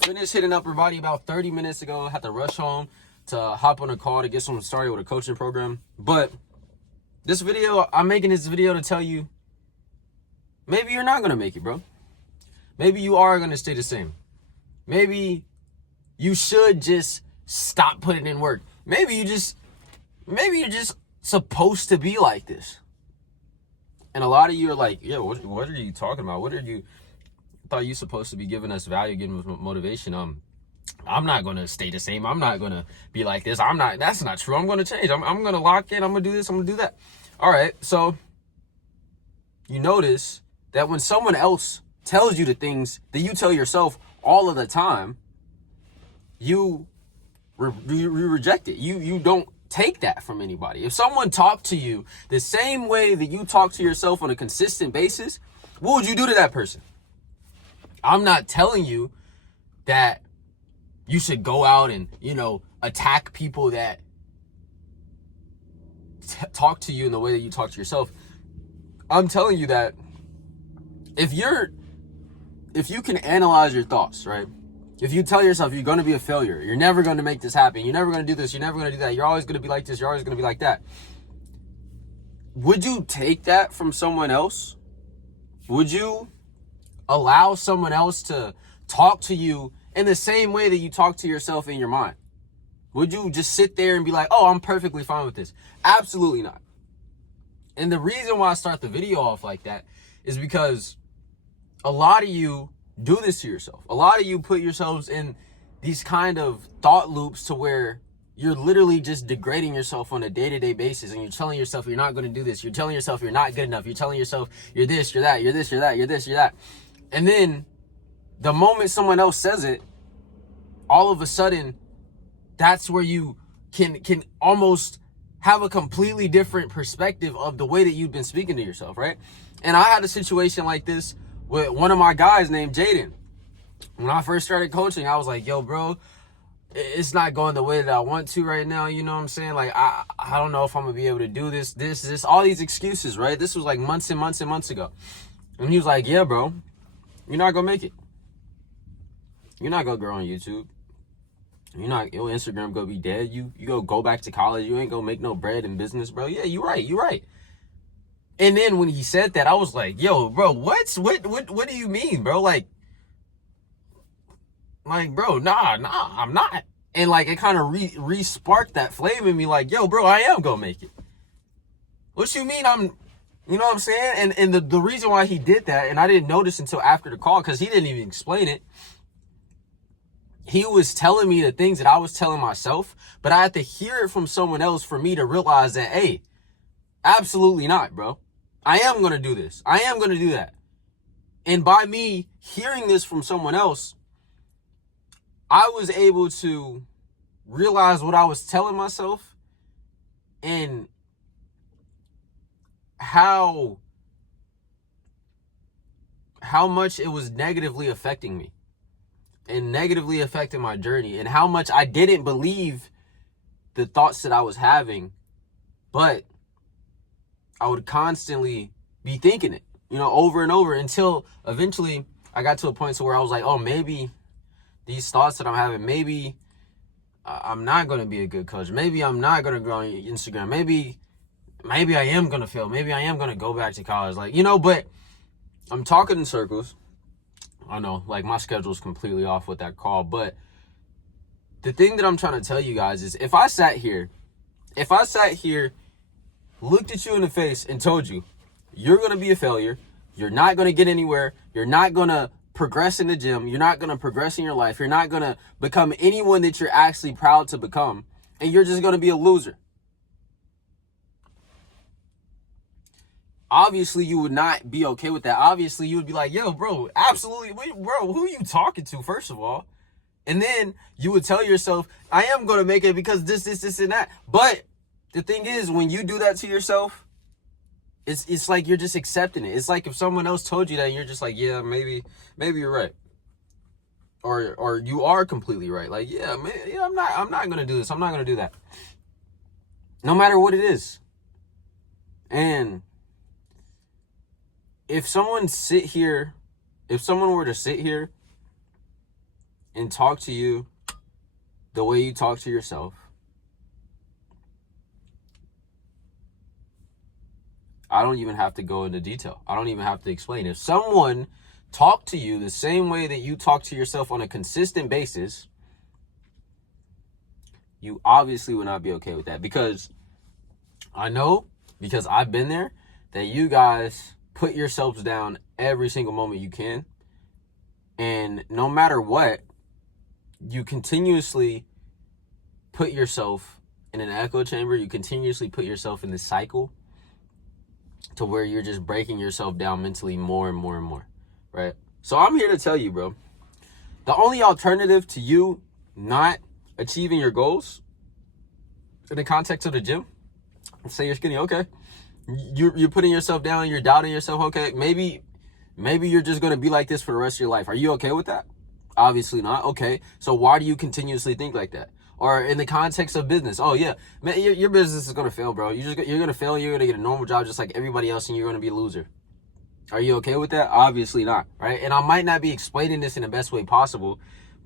Finished hitting upper body about 30 minutes ago. I had to rush home to hop on a call to get someone started with a coaching program. But this video, I'm making this video to tell you, maybe you're not going to make it, bro. Maybe you are going to stay the same. Maybe you should just stop putting in work. Maybe you're just supposed to be like this. And a lot of you are like, yo, what are you talking about? I thought you supposed to be giving us value, giving us motivation. I'm not going to stay the same. I'm not going to be like this. That's not true. I'm going to change. I'm going to lock in. I'm going to do this. I'm going to do that. All right. So you notice that when someone else tells you the things that you tell yourself all of the time, you reject it. You don't take that from anybody. If someone talked to you the same way that you talk to yourself on a consistent basis, what would you do to that person? I'm not telling you that you should go out and, attack people that talk to you in the way that you talk to yourself. I'm telling you that if you can analyze your thoughts, right? If you tell yourself you're going to be a failure, you're never going to make this happen, you're never going to do this, you're never going to do that, you're always going to be like this, you're always going to be like that. Would you take that from someone else? Would you allow someone else to talk to you in the same way that you talk to yourself in your mind? Would you just sit there and be like, oh, I'm perfectly fine with this? Absolutely not. And the reason why I start the video off like that is because a lot of you do this to yourself. A lot of you put yourselves in these kind of thought loops to where you're literally just degrading yourself on a day-to-day basis, and you're telling yourself you're not going to do this. You're telling yourself you're not good enough. You're telling yourself you're this, you're that, you're this, you're that, you're this, you're that. And then the moment someone else says it, all of a sudden, that's where you can almost have a completely different perspective of the way that you've been speaking to yourself, right? And I had a situation like this with one of my guys named Jaden. When I first started coaching, I was like, yo, bro, it's not going the way that I want to right now. You know what I'm saying? Like, I don't know if I'm going to be able to do this, all these excuses, right? This was like months and months and months ago. And he was like, yeah, bro, you're not going to make it. You're not going to grow on YouTube. Your Instagram going to be dead. You go back to college. You ain't going to make no bread in business, bro. Yeah, you're right. And then when he said that, I was like, yo, bro, what do you mean, bro? Like, bro, nah, I'm not. And like, it kind of re-sparked that flame in me, like, yo, bro, I am going to make it. What you mean you know what I'm saying? And the reason why he did that, and I didn't notice until after the call, because he didn't even explain it. He was telling me the things that I was telling myself, but I had to hear it from someone else for me to realize that, hey, absolutely not, bro. I am going to do this. I am going to do that. And by me hearing this from someone else, I was able to realize what I was telling myself and how much it was negatively affecting me and negatively affecting my journey, and how much I didn't believe the thoughts that I was having, but I would constantly be thinking it, over and over, until eventually I got to a point to where I was like, oh, maybe these thoughts that I'm having, maybe I'm not going to be a good coach. Maybe I'm not going to grow on Instagram. Maybe I am going to fail. Maybe I am going to go back to college. But I'm talking in circles. I know, like, my schedule is completely off with that call. But the thing that I'm trying to tell you guys is, if I sat here, looked at you in the face and told you, you're going to be a failure, you're not going to get anywhere, you're not going to progress in the gym, you're not going to progress in your life, you're not going to become anyone that you're actually proud to become, and you're just going to be a loser. Obviously, you would not be okay with that. Obviously, you would be like, yo, bro, absolutely. Bro, who are you talking to, first of all? And then you would tell yourself, I am going to make it because this, and that. But the thing is, when you do that to yourself, it's like you're just accepting it. It's like if someone else told you that, and you're just like, yeah, maybe you're right. Or you are completely right. Like, yeah, man, yeah, I'm not going to do this. I'm not going to do that. No matter what it is. And if someone were to sit here and talk to you the way you talk to yourself, I don't even have to go into detail. I don't even have to explain. If someone talked to you the same way that you talk to yourself on a consistent basis, you obviously would not be okay with that. Because I know, because I've been there, that you guys put yourselves down every single moment you can. And no matter what, you continuously put yourself in an echo chamber. You continuously put yourself in this cycle to where you're just breaking yourself down mentally more and more and more, right? So I'm here to tell you, bro, the only alternative to you not achieving your goals in the context of the gym, say you're skinny, okay, you're putting yourself down, you're doubting yourself, okay, maybe you're just going to be like this for the rest of your life. Are you okay with that? Obviously not. Okay, so why do you continuously think like that? Or in the context of business, oh yeah, man, your business is gonna fail, bro. You're gonna fail. You're gonna get a normal job just like everybody else, and you're gonna be a loser. Are you okay with that? Obviously not, right? And I might not be explaining this in the best way possible,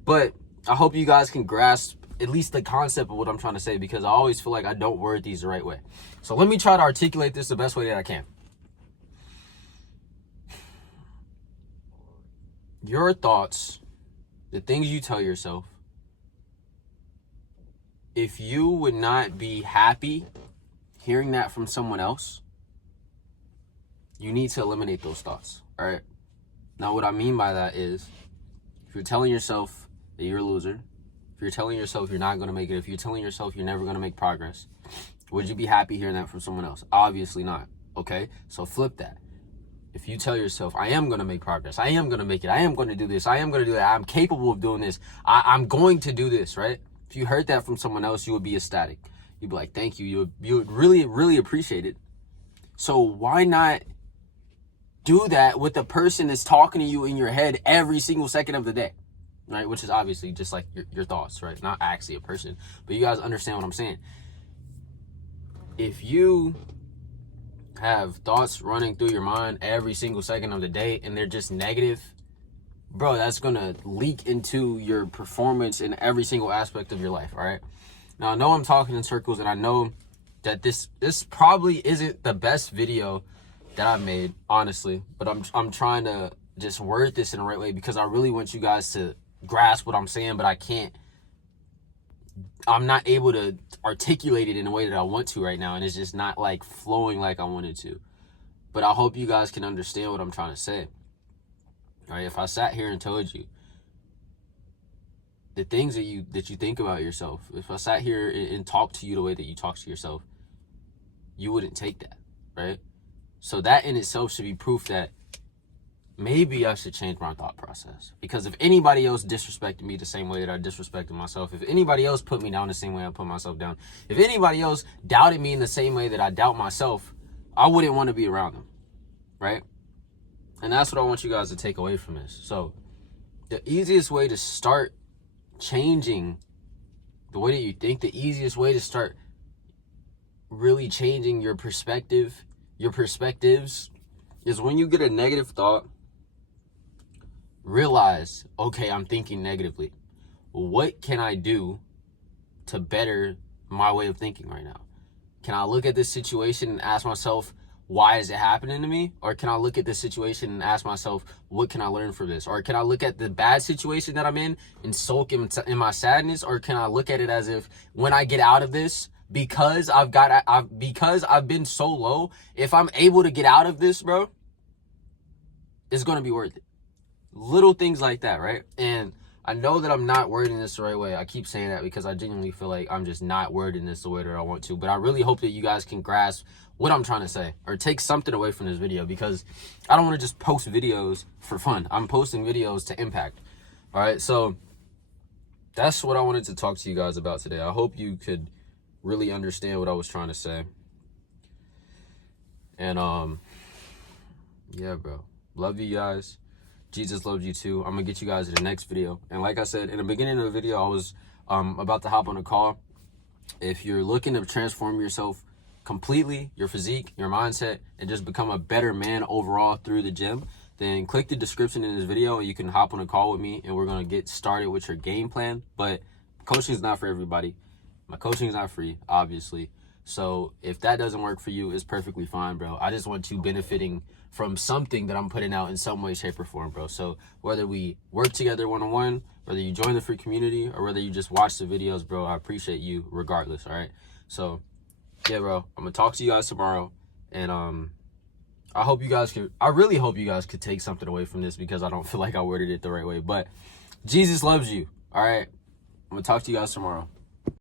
but I hope you guys can grasp at least the concept of what I'm trying to say, because I always feel like I don't word these the right way. So let me try to articulate this the best way that I can. Your thoughts, the things you tell yourself, if you would not be happy hearing that from someone else, you need to eliminate those thoughts, all right? Now, what I mean by that is, if you're telling yourself that you're a loser, if you're telling yourself you're not going to make it, if you're telling yourself you're never going to make progress, would you be happy hearing that from someone else? Obviously not, okay? So flip that. If you tell yourself, I am going to make progress, I am going to make it, I am going to do this, I am going to do that, I'm capable of doing this, I'm going to do this, right? If you heard that from someone else, you would be ecstatic. You'd be like, thank you. You would really, really appreciate it. So why not do that with the person that's talking to you in your head every single second of the day, right? Which is obviously just like your thoughts, right? Not actually a person, but you guys understand what I'm saying. If you have thoughts running through your mind every single second of the day and they're just negative, bro, that's going to leak into your performance in every single aspect of your life, all right? Now, I know I'm talking in circles, and I know that this probably isn't the best video that I've made, honestly, but I'm trying to just word this in the right way, because I really want you guys to grasp what I'm saying, but I'm not able to articulate it in a way that I want to right now, and it's just not like flowing like I wanted to. But I hope you guys can understand what I'm trying to say. All right, if I sat here and told you the things that you think about yourself, if I sat here and talked to you the way that you talk to yourself, you wouldn't take that, right? So that in itself should be proof that maybe I should change my thought process. Because if anybody else disrespected me the same way that I disrespected myself, if anybody else put me down the same way I put myself down, if anybody else doubted me in the same way that I doubt myself, I wouldn't want to be around them, right? And that's what I want you guys to take away from this. So the easiest way to start changing the way that you think, the easiest way to start really changing your perspectives, is when you get a negative thought, realize, okay, I'm thinking negatively. What can I do to better my way of thinking right now? Can I look at this situation and ask myself, why is it happening to me? Or can I look at this situation and ask myself, what can I learn from this? Or can I look at the bad situation that I'm in and sulk in my sadness? Or can I look at it as if when I get out of this, because I've been so low, if I'm able to get out of this, bro, it's going to be worth it. Little things like that, right? And I know that I'm not wording this the right way. I keep saying that because I genuinely feel like I'm just not wording this the way that I want to. But I really hope that you guys can grasp what I'm trying to say, or take something away from this video, because I don't want to just post videos for fun. I'm posting videos to impact. All right, so that's what I wanted to talk to you guys about today. I hope you could really understand what I was trying to say. And yeah, bro, love you guys. Jesus loves you too. I'm gonna get you guys in the next video. And like I said in the beginning of the video, I was about to hop on a call. If you're looking to transform yourself completely, your physique, your mindset, and just become a better man overall through the gym, then click the description in this video and you can hop on a call with me and we're going to get started with your game plan. But coaching is not for everybody. My coaching is not free, obviously. So if that doesn't work for you, it's perfectly fine, bro. I just want you benefiting from something that I'm putting out in some way, shape, or form, bro. So whether we work together one-on-one, whether you join the free community, or whether you just watch the videos, bro, I appreciate you regardless, all right? So, yeah, bro, I'm going to talk to you guys tomorrow. And I really hope you guys could take something away from this, because I don't feel like I worded it the right way. But Jesus loves you, all right? I'm going to talk to you guys tomorrow.